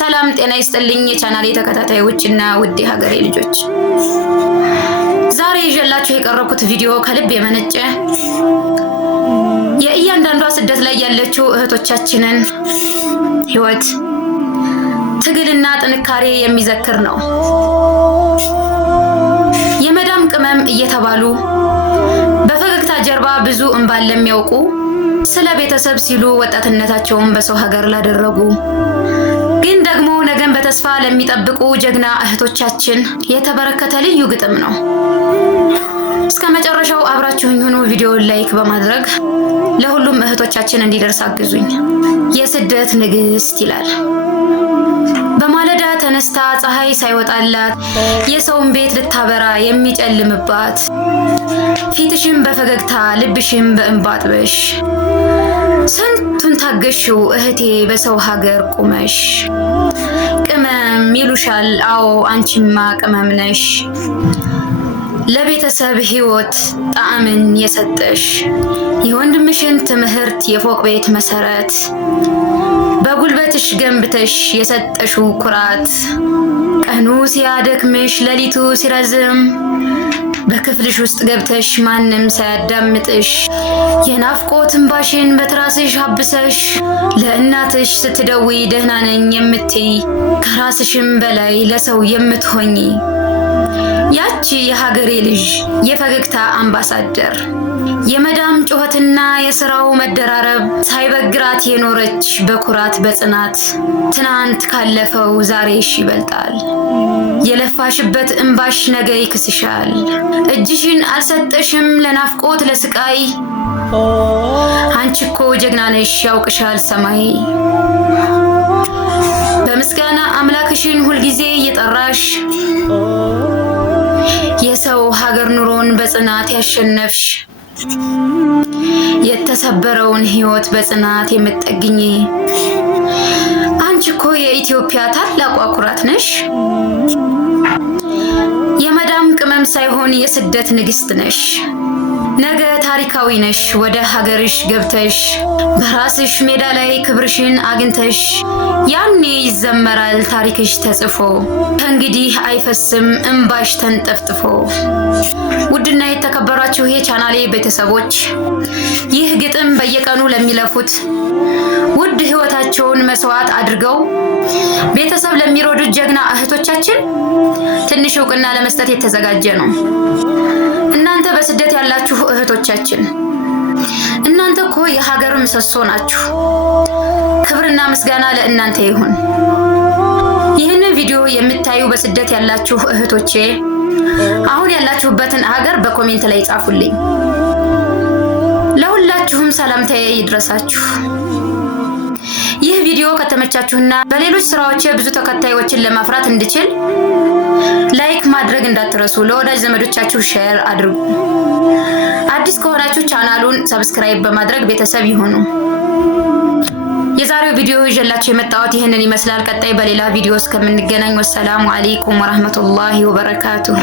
ሰላም ጤና ይስጥልኝ የቻናሌ ተከታታዮችና ውድ ሀገሬ ልጆች፣ ዛሬ ይዤላችሁ የቀረብኩት ቪዲዮ ከልብ የመነጨ የእያንዳንዷ ስደት ላይ ያለችው እህቶቻችንን ህይወት፣ ትግልና ጥንካሬ የሚዘክር ነው። የመዳም ቅመም እየተባሉ በፈገግታ ጀርባ ብዙ እንባን ለሚያውቁ፣ ስለ ቤተሰብ ሲሉ ወጣትነታቸውን በሰው ሀገር ላደረጉ፣ ግን ደግሞ ነገን በተስፋ ለሚጠብቁ ጀግና እህቶቻችን የተበረከተ ልዩ ግጥም ነው። እስከ መጨረሻው አብራችሁኝ ሁኑ። ቪዲዮውን ላይክ በማድረግ ለሁሉም እህቶቻችን እንዲደርስ አግዙኝ። የስደት ንግስት ይላል። በማለዳ ተነስታ ፀሐይ ሳይወጣላት የሰውን ቤት ልታበራ የሚጨልምባት፣ ፊትሽም በፈገግታ ልብሽም በእንባ አጥበሽ፣ ስንቱን ታገሽው እህቴ በሰው ሀገር ቁመሽ። ቅመም ይሉሻል፣ አዎ አንቺማ ቅመም ነሽ፣ ለቤተሰብ ህይወት ጣዕምን የሰጠሽ፣ የወንድምሽን ትምህርት የፎቅ ቤት መሰረት በጉልበትሽ ገንብተሽ የሰጠሽው ኩራት። ቀኑ ሲያደክምሽ ሌሊቱ ሲረዝም በክፍልሽ ውስጥ ገብተሽ ማንም ሳያዳምጥሽ የናፍቆት እንባሽን በትራስሽ አብሰሽ ለእናትሽ ስትደውይ ደህና ነኝ የምትይ፣ ከራስሽም በላይ ለሰው የምትሆኚ ያቺ የሀገሬ ልጅ የፈገግታ አምባሳደር፣ የመዳም ጩኸትና የሥራው መደራረብ ሳይበግራት የኖረች በኩራት በጽናት፣ ትናንት ካለፈው ዛሬሽ ይበልጣል። የለፋሽበት እንባሽ ነገ ይክስሻል። እጅሽን አልሰጠሽም ለናፍቆት ለስቃይ፣ አንቺ እኮ ጀግና ነሽ ያውቅሻል ሰማይ። በምስጋና አምላክሽን ሁልጊዜ እየጠራሽ የሰው ሀገር ኑሮን በጽናት ያሸነፍሽ፣ የተሰበረውን ህይወት በጽናት የምትጠግኚ፣ አንቺ እኮ የኢትዮጵያ ታላቋ ኩራት ነሽ። የመዳም ቅመም ሳይሆን የስደት ንግስት ነሽ። ነገ ታሪካዊ ነሽ። ወደ ሀገርሽ ገብተሽ በራስሽ ሜዳ ላይ ክብርሽን አግኝተሽ፣ ያኔ ይዘመራል ታሪክሽ ተጽፎ፣ ከእንግዲህ አይፈስም እንባሽ ተንጠፍጥፎ። ውድና የተከበራችሁ የቻናሌ ቤተሰቦች፣ ይህ ግጥም በየቀኑ ለሚለፉት ውድ ህይወታቸውን መስዋዕት አድርገው ቤተሰብ ለሚረዱት ጀግና እህቶቻችን ትንሽ እውቅና ለመስጠት የተዘጋጀ ነው። እናንተ በስደት ያላችሁ እህቶቻችን፣ እናንተ እኮ የሀገር ምሰሶ ናችሁ። ክብርና ምስጋና ለእናንተ ይሁን። ይህንን ቪዲዮ የምታዩ በስደት ያላችሁ እህቶቼ፣ አሁን ያላችሁበትን ሀገር በኮሜንት ላይ ጻፉልኝ። ለሁላችሁም ሰላምታዬ ይድረሳችሁ። ይህ ቪዲዮ ከተመቻችሁና በሌሎች ስራዎች ብዙ ተከታዮችን ለማፍራት እንድችል ላይክ ማድረግ እንዳትረሱ። ለወዳጅ ዘመዶቻችሁ ሼር አድርጉ። አዲስ ከሆናችሁ ቻናሉን ሰብስክራይብ በማድረግ ቤተሰብ ይሁኑ። የዛሬው ቪዲዮ ይዤላችሁ የመጣሁት ይህንን ይመስላል። ቀጣይ በሌላ ቪዲዮ እስከምንገናኝ ወሰላሙ አለይኩም ወራህመቱላሂ ወበረካቱሁ።